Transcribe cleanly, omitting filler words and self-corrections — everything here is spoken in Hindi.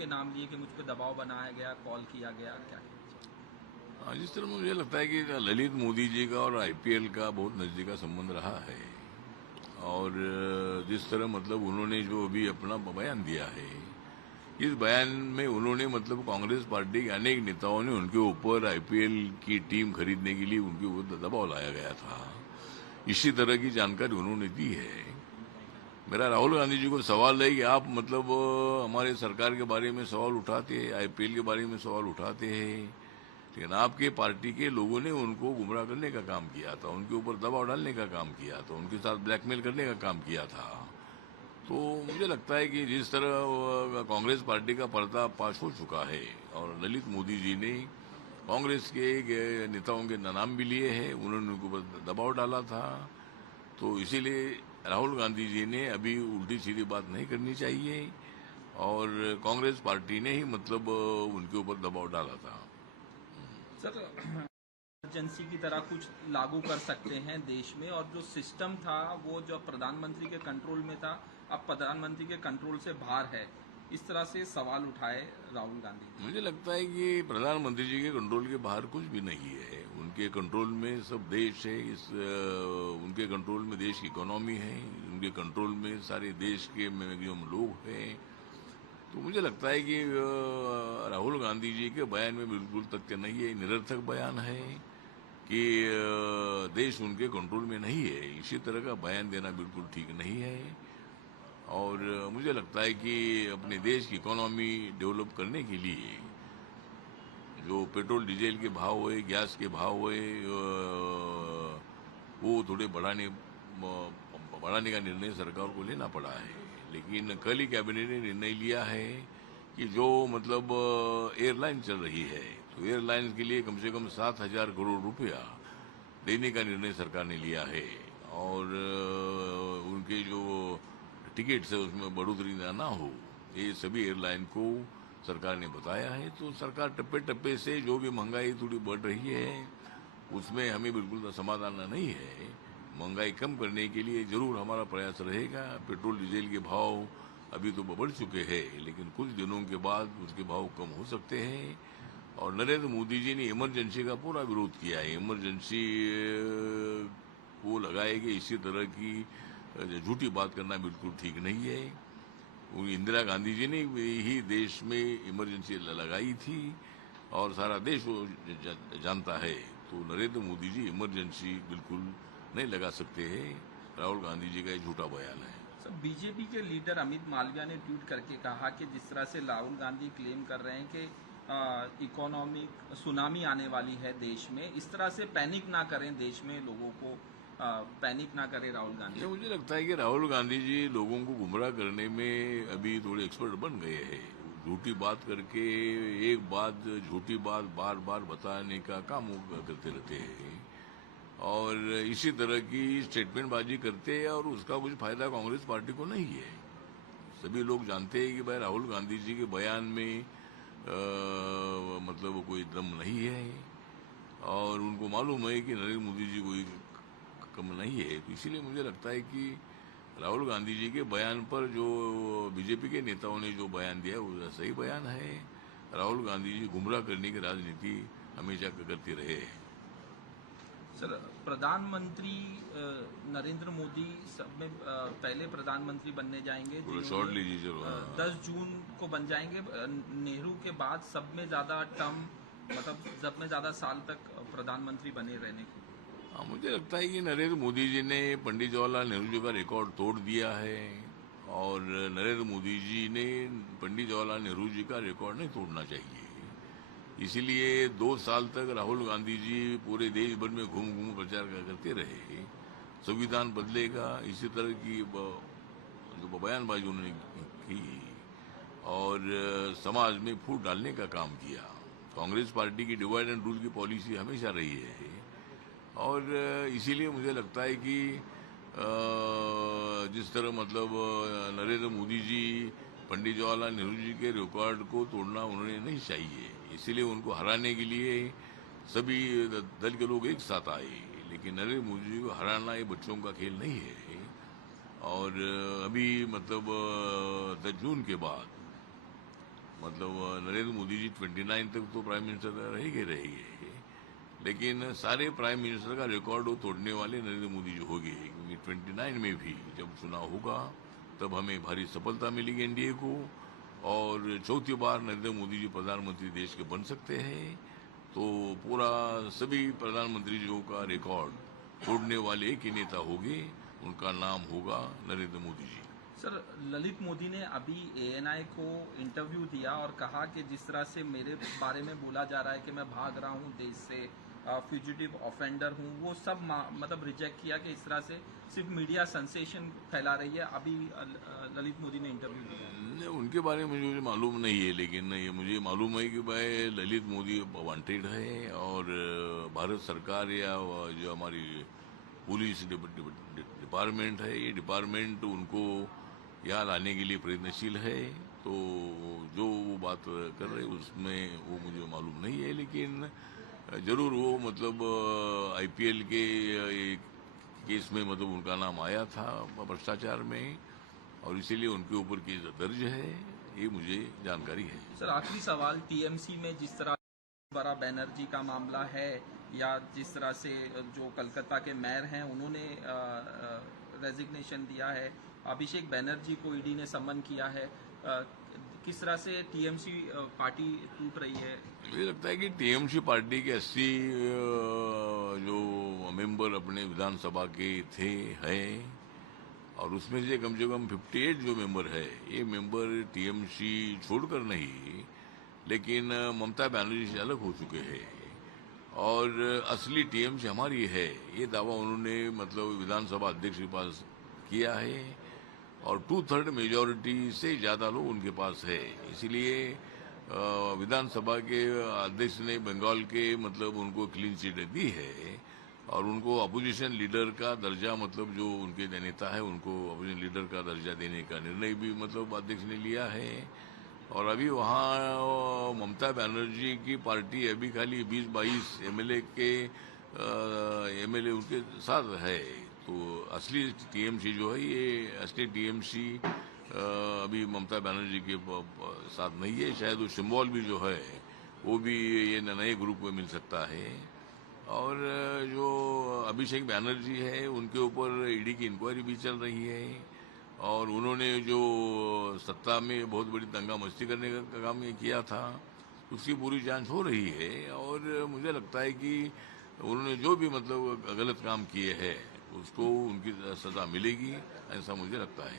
के नाम लिए कि मुझ पर दबाव बनाया गया, कॉल किया गया, क्या? जिस तरह मुझे लगता है कि ललित मोदी जी का और आईपीएल का बहुत नजदीक का संबंध रहा है। और जिस तरह मतलब उन्होंने जो अभी अपना बयान दिया है, इस बयान में उन्होंने मतलब कांग्रेस पार्टी के अनेक नेताओं ने उनके ऊपर आईपीएल की टीम खरीदने के लिए उनके ऊपर दबाव लाया गया था, इसी तरह की जानकारी उन्होंने दी है। मेरा राहुल गांधी जी को सवाल है कि आप मतलब हमारे सरकार के बारे में सवाल उठाते हैं, आईपीएल के बारे में सवाल उठाते हैं, लेकिन आपके पार्टी के लोगों ने उनको गुमराह करने का काम किया था, उनके ऊपर दबाव डालने का काम किया था, उनके साथ ब्लैकमेल करने का काम किया था। तो मुझे लगता है कि जिस तरह कांग्रेस पार्टी का पर्दाफाश हो चुका है और ललित मोदी जी ने कांग्रेस के नेताओं के नाम भी लिए हैं, उन्होंने उनके ऊपर दबाव डाला था, तो इसीलिए राहुल गांधी जी ने अभी उल्टी सीधी बात नहीं करनी चाहिए और कांग्रेस पार्टी ने ही मतलब उनके ऊपर दबाव डाला था। सर, इमरजेंसी की तरह कुछ लागू कर सकते हैं देश में, और जो सिस्टम था वो जो प्रधानमंत्री के कंट्रोल में था अब प्रधानमंत्री के कंट्रोल से बाहर है, इस तरह से सवाल उठाए राहुल गांधी ने। मुझे लगता है कि प्रधानमंत्री जी के कंट्रोल के बाहर कुछ भी नहीं है, उनके कंट्रोल में सब देश है। उनके कंट्रोल में देश की इकोनॉमी है, उनके कंट्रोल में सारे देश के मैक्सिमम लोग हैं। तो मुझे लगता है कि राहुल गांधी जी के बयान में बिल्कुल तथ्य नहीं है, निरर्थक बयान है कि देश उनके कंट्रोल में नहीं है, इसी तरह का बयान देना बिल्कुल ठीक नहीं है। और मुझे लगता है कि अपने देश की इकोनॉमी डेवलप करने के लिए जो पेट्रोल डीजल के भाव हुए, गैस के भाव हुए, वो थोड़े बढ़ाने का निर्णय सरकार को लेना पड़ा है। लेकिन कल ही कैबिनेट ने निर्णय लिया है कि जो मतलब एयरलाइन चल रही है, तो एयरलाइंस के लिए कम से कम 7,000 करोड़ रुपया देने का निर्णय सरकार ने लिया है। और उनके जो टिकट्स है उसमें बढ़ोतरी ना हो, ये सभी एयरलाइन को सरकार ने बताया है। तो सरकार टप्पे टप्पे से जो भी महंगाई थोड़ी बढ़ रही है उसमें हमें बिल्कुल समाधान नहीं है। महंगाई कम करने के लिए जरूर हमारा प्रयास रहेगा। पेट्रोल डीजल के भाव अभी तो बढ़ चुके हैं, लेकिन कुछ दिनों के बाद उसके भाव कम हो सकते हैं। और नरेंद्र मोदी जी ने इमरजेंसी का पूरा विरोध किया है। इमरजेंसी वो लगाएगी, इसी तरह की झूठी बात करना बिल्कुल ठीक नहीं है। वो इंदिरा गांधी जी ने ही देश में इमरजेंसी लगाई थी और सारा देश वो जानता है। तो नरेंद्र मोदी जी इमरजेंसी बिल्कुल नहीं लगा सकते हैं। राहुल गांधी जी का ये झूठा बयान है। सर, बीजेपी के लीडर अमित मालविया ने ट्वीट करके कहा कि जिस तरह से राहुल गांधी क्लेम कर रहे हैं कि इकोनॉमिक सुनामी आने वाली है देश में, इस तरह से पैनिक ना करें, देश में लोगों को पैनिक ना करें राहुल गांधी। ये मुझे लगता है कि राहुल गांधी जी लोगों को गुमराह करने में अभी थोड़े एक्सपर्ट बन गए हैं। झूठी बात करके एक बात झूठी बात बार बार बताने का काम वो करते रहते हैं और इसी तरह की स्टेटमेंटबाजी करते हैं और उसका कुछ फायदा कांग्रेस पार्टी को नहीं है। सभी लोग जानते हैं कि भाई राहुल गांधी जी के बयान में मतलब कोई दम नहीं है और उनको मालूम है कि नरेंद्र मोदी जी कोई कम नहीं है। तो इसीलिए मुझे लगता है कि राहुल गांधी जी के बयान पर जो बीजेपी के नेताओं ने जो बयान दिया वो सही बयान है। राहुल गांधी जी गुमराह करने की राजनीति हमेशा करते रहे हैं। सर, प्रधानमंत्री नरेंद्र मोदी सब में पहले प्रधानमंत्री बनने जाएंगे थोड़ा शॉर्ट जिन्होंने लीजिए चलो। 10 जून को बन जाएंगे। नेहरू के बाद सब में ज़्यादा टर्म, मतलब सब में ज़्यादा साल तक प्रधानमंत्री बने रहने को। हाँ, मुझे लगता है कि नरेंद्र मोदी जी ने पंडित जवाहरलाल नेहरू जी का रिकॉर्ड तोड़ दिया है और नरेंद्र मोदी जी ने पंडित जवाहरलाल नेहरू जी का रिकॉर्ड नहीं तोड़ना चाहिए। इसीलिए 2 साल तक राहुल गांधी जी पूरे देश भर में घूम घूम प्रचार करते रहे। संविधान बदलेगा, इसी तरह की जो बयानबाजी उन्होंने की और समाज में फूट डालने का काम किया। कांग्रेस पार्टी की डिवाइड एंड रूल की पॉलिसी हमेशा रही है और इसीलिए मुझे लगता है कि जिस तरह मतलब नरेंद्र मोदी जी पंडित जवाहरलाल नेहरू जी के रिकॉर्ड को तोड़ना उन्होंने नहीं चाहिए। इसीलिए उनको हराने के लिए सभी दल के लोग एक साथ आए। लेकिन नरेंद्र मोदी जी को हराना ये बच्चों का खेल नहीं है। और अभी मतलब 10 जून के बाद मतलब नरेंद्र मोदी जी 29 तक तो प्राइम मिनिस्टर रहेंगे, लेकिन सारे प्राइम मिनिस्टर का रिकॉर्ड वो तोड़ने वाले नरेंद्र मोदी जी होंगे, क्योंकि 29 में भी जब चुनाव होगा तब हमें भारी सफलता मिलेगी एनडीए को, और चौथी बार नरेंद्र मोदी जी प्रधानमंत्री देश के बन सकते हैं। तो पूरा सभी प्रधानमंत्री जी का रिकॉर्ड तोड़ने वाले एक ही नेता होंगे, उनका नाम होगा नरेंद्र मोदी जी। सर, ललित मोदी ने अभी एएनआई को इंटरव्यू दिया और कहा कि जिस तरह से मेरे बारे में बोला जा रहा है कि मैं भाग रहा हूं देश से, फ्यूजिटिव ऑफेंडर हूं, वो सब मतलब रिजेक्ट किया कि इस तरह से सिर्फ मीडिया सेंसेशन फैला रही है। अभी ललित मोदी ने इंटरव्यू दिया। उनके बारे में मुझे मालूम नहीं है, लेकिन ये मुझे मालूम है कि भाई ललित मोदी वांटेड है, और भारत सरकार या जो हमारी पुलिस डिपार्टमेंट है, ये डिपार्टमेंट उनको यहाँ लाने के लिए प्रयत्नशील है। तो जो वो बात कर रहे उसमें वो मुझे मालूम नहीं है, लेकिन जरूर वो मतलब आईपीएल के केस में मतलब उनका नाम आया था भ्रष्टाचार में, और इसीलिए उनके ऊपर केस दर्ज है, ये मुझे जानकारी है। सर, आखिरी सवाल, टीएमसी में जिस तरह बड़ा बैनर्जी का मामला है, या जिस तरह से जो कलकत्ता के मेयर हैं उन्होंने रेजिग्नेशन दिया है, अभिषेक बैनर्जी को ईडी ने समन किया है, किस तरह से टीएमसी पार्टी टूट रही है? मुझे लगता है कि टीएमसी पार्टी के 80 जो मेंबर अपने विधानसभा के थे हैं, और उसमें से कम 58 जो मेंबर है, ये मेंबर टीएमसी छोड़कर नहीं, लेकिन ममता बनर्जी से अलग हो चुके हैं, और असली टीएमसी हमारी है, ये दावा उन्होंने मतलब विधानसभा अध्यक्ष के पास किया है, और 2/3 मेजोरिटी से ज्यादा लोग उनके पास है। इसीलिए विधानसभा के अध्यक्ष ने बंगाल के मतलब उनको क्लीन चिट दी है, और उनको अपोजिशन लीडर का दर्जा, मतलब जो उनके नेता है उनको अपोजिशन लीडर का दर्जा देने का निर्णय भी मतलब अध्यक्ष ने लिया है। और अभी वहाँ ममता बनर्जी की पार्टी अभी खाली 20-22 एमएलए के एमएलए उनके साथ है। तो असली टीएमसी जो है, ये असली टीएमसी अभी ममता बनर्जी के साथ नहीं है। शायद वो सिंबल भी जो है वो भी ये नए ग्रुप में मिल सकता है। और जो अभिषेक बनर्जी है उनके ऊपर ईडी की इंक्वायरी भी चल रही है, और उन्होंने जो सत्ता में बहुत बड़ी दंगा मस्ती करने का काम किया था, उसकी पूरी जांच हो रही है, और मुझे लगता है कि उन्होंने जो भी मतलब गलत काम किए हैं उसको उनकी सजा मिलेगी, ऐसा मुझे लगता है।